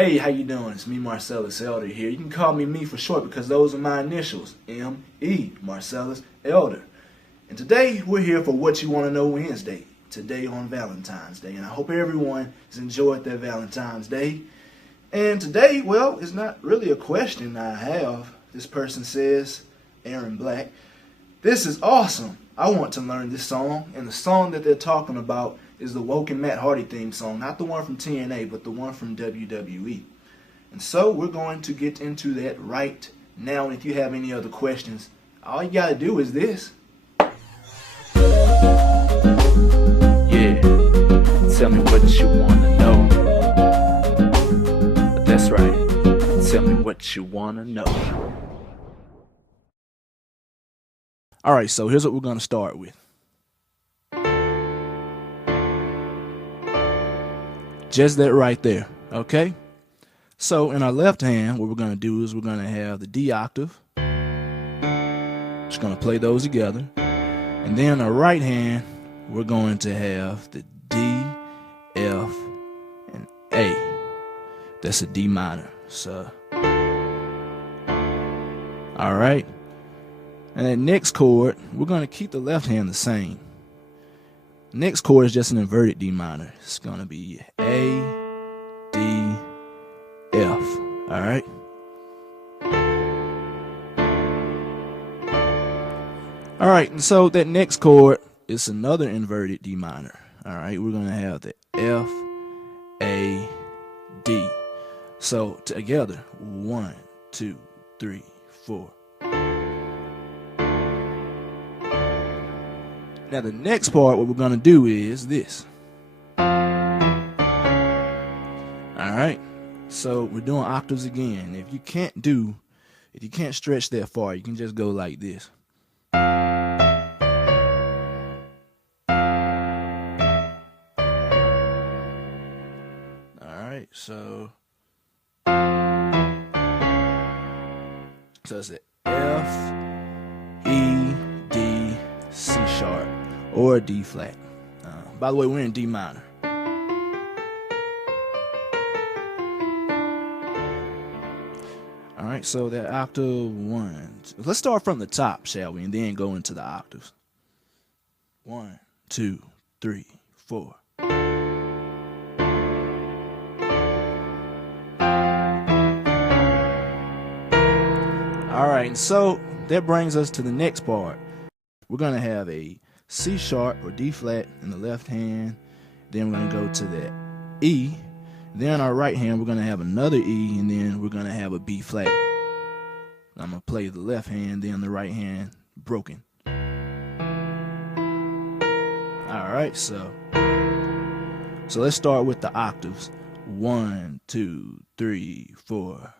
Hey, how you doing? It's me, Marcellus Elder here. You can call me for short because those are my initials, M.E., Marcellus Elder. And today, we're here for What You Want to Know Wednesday, today on Valentine's Day. And I hope everyone has enjoyed their Valentine's Day. And today, well, it's not really a question I have. This person says, Aaron Black, this is awesome. I want to learn this song. And the song that they're talking about is the Woken Matt Hardy theme song, not the one from TNA, but the one from WWE. And so we're going to get into that right now. And if you have any other questions, all you gotta do is this. Yeah, tell me what you wanna know. That's right, tell me what you wanna know. Alright, so here's what we're gonna start with. Just that right there, okay? So in our left hand, what we're going to do is we're going to have the D octave. Just going to play those together. And then our right hand, we're going to have the D, F, and A. That's a D minor. So, all right. And that next chord, we're going to keep the left hand the same. Next chord is just an inverted D minor. It's going to be A, D, F. All right? All right, and so that next chord is another inverted D minor. All right, we're going to have the F, A, D. So together, 1, 2, 3, 4. Now the next part, what we're going to do is this. Alright, so we're doing octaves again. If you can't stretch that far, you can just go like this. Alright, so it's a F, E, D, C sharp. Or a D flat. By the way, we're in D minor. Alright, so that octave 1. Let's start from the top, shall we? And then go into the octaves. 1, 2, 3, 4. Alright, and so that brings us to the next part. We're going to have a C sharp or D flat in the left hand. Then we're going to go to the E. Then our right hand, we're going to have another E. And then we're going to have a B flat. I'm going to play the left hand, then the right hand broken. Alright, so let's start with the octaves. 1, 2, 3, 4.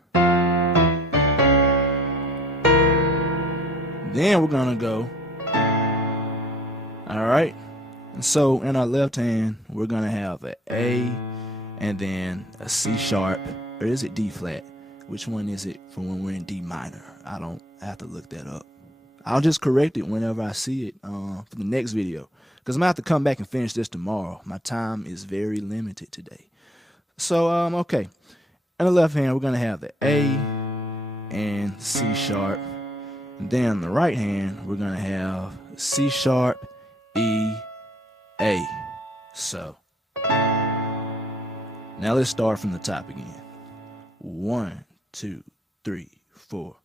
Then we're going to go. Alright, and so in our left hand, we're going to have an A and then a C sharp, or is it D flat? Which one is it for when we're in D minor? I have to look that up. I'll just correct it whenever I see it for the next video, because I'm going to have to come back and finish this tomorrow. My time is very limited today. So, okay, in the left hand, we're going to have the A and C sharp. And then on the right hand, we're going to have C sharp, E, A. So now let's start from the top again. 1, 2, 3, 4.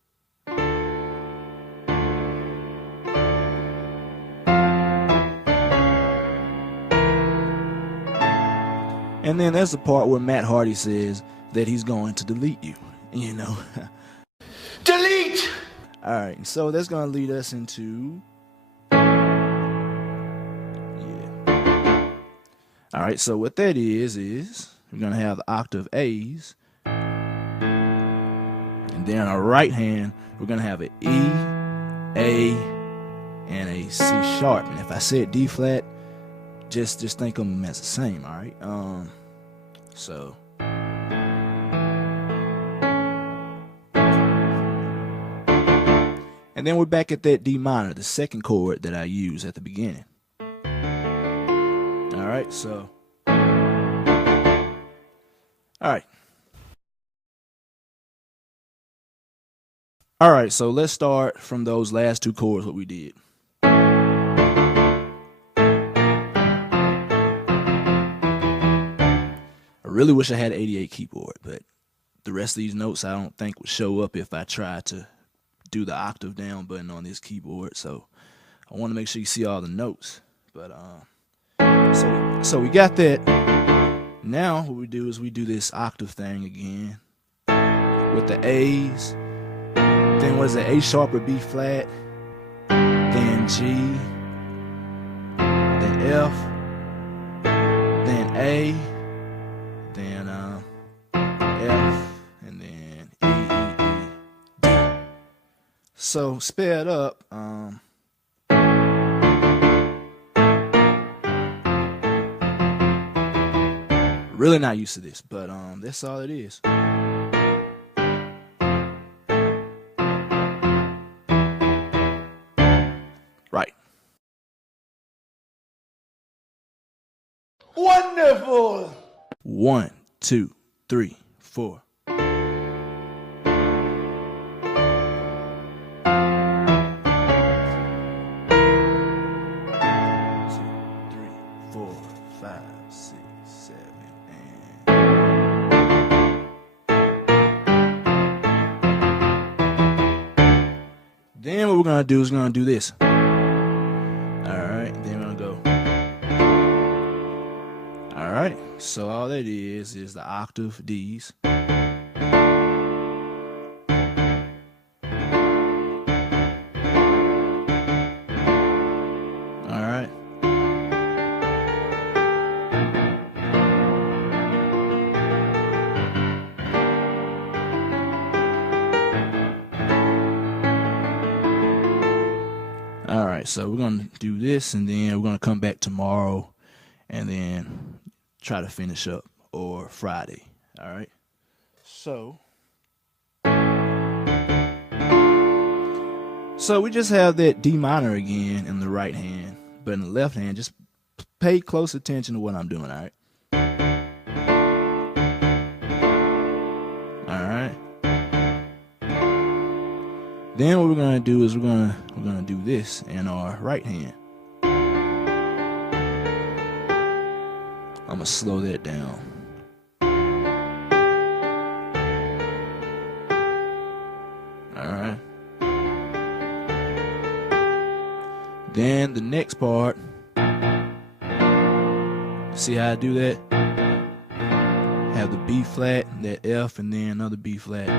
And then there's the part where Matt Hardy says that he's going to delete you. You know. Delete! Alright, so that's going to lead us into... Alright, so what that is we're going to have the octave A's. And then our right hand, we're going to have an E, A, and a C sharp. And if I said D flat, just think of them as the same, alright? So. And then we're back at that D minor, the second chord that I used at the beginning. Alright, so. Alright. All right, so let's start from those last two chords, what we did. I really wish I had an 88 keyboard, but the rest of these notes I don't think would show up if I tried to do the octave down button on this keyboard. So I want to make sure you see all the notes. But so we got that. Now what we do is we do this octave thing again with the A's. Then what is it? A sharp or B flat. Then G. Then F. Then A. Then F. And then E, D. So sped up. Really not used to this, but that's all it is. Right. Wonderful. 1, 2, 3, 4. 2, 3, 4, 5, 6, 7, and then what we're gonna do is we're gonna do this. All right, then we're gonna go. All right, so all that is the octave D's. All right. All right, so we're gonna do this, and then we're gonna come back tomorrow, and then try to finish up, or Friday. All right. So we just have that D minor again in the right hand, but in the left hand, just pay close attention to what I'm doing. All right. All right. Then what we're gonna do is we're gonna do this in our right hand. I'm gonna slow that down. All right. Then the next part, see how I do that? Have the B flat, that F, and then another B flat.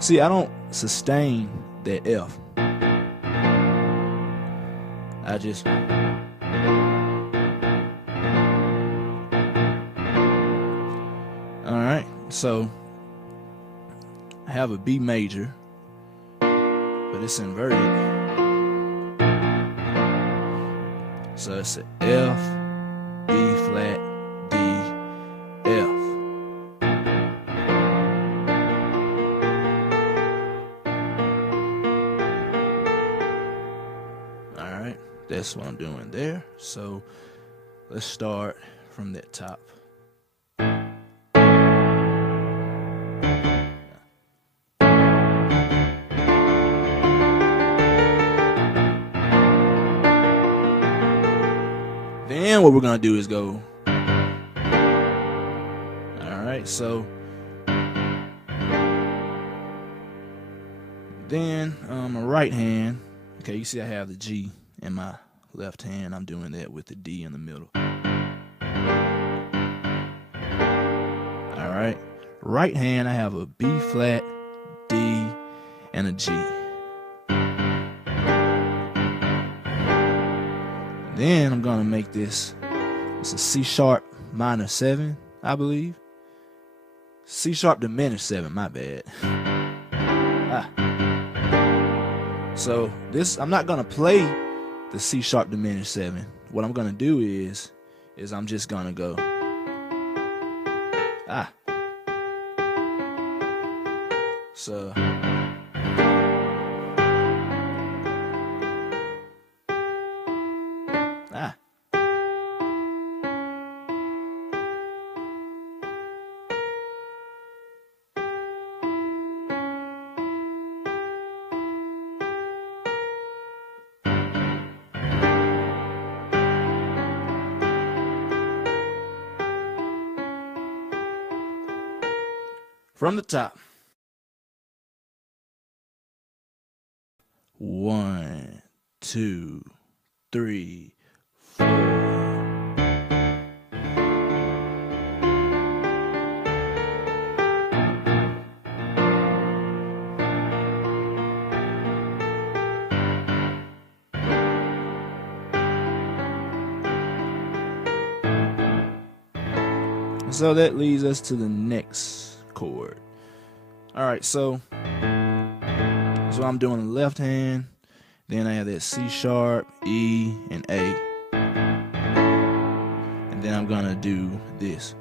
See, I don't sustain that F. I just Alright, so I have a B major, but it's inverted. So it's a F, B flat, D, F. Alright, that's what I'm doing there. So let's start from that top. Then what we're gonna do is go. Alright, so then my right hand, okay, you see I have the G in my left hand. I'm doing that with the D in the middle. Alright, right hand I have a B flat, D, and a G. Then I'm gonna make this, it's a C sharp minor 7, I believe. C sharp diminished 7, my bad. So this, I'm not gonna play the C sharp diminished 7. What I'm gonna do is I'm just gonna go so from the top. 1, 2, 3, 4. So that leads us to the next chord. All right, so I'm doing the left hand, then I have that C sharp, E, and A, and then I'm gonna do this.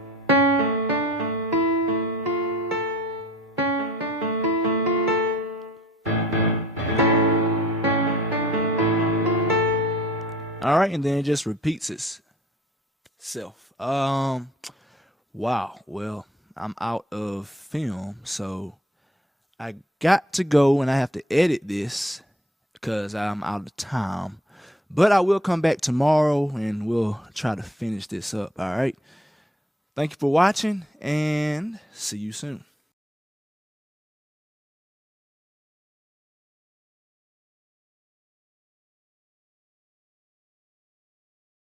All right, and then it just repeats itself. Wow, well, I'm out of film, so I got to go and I have to edit this because I'm out of time. But I will come back tomorrow and we'll try to finish this up, all right? Thank you for watching and see you soon.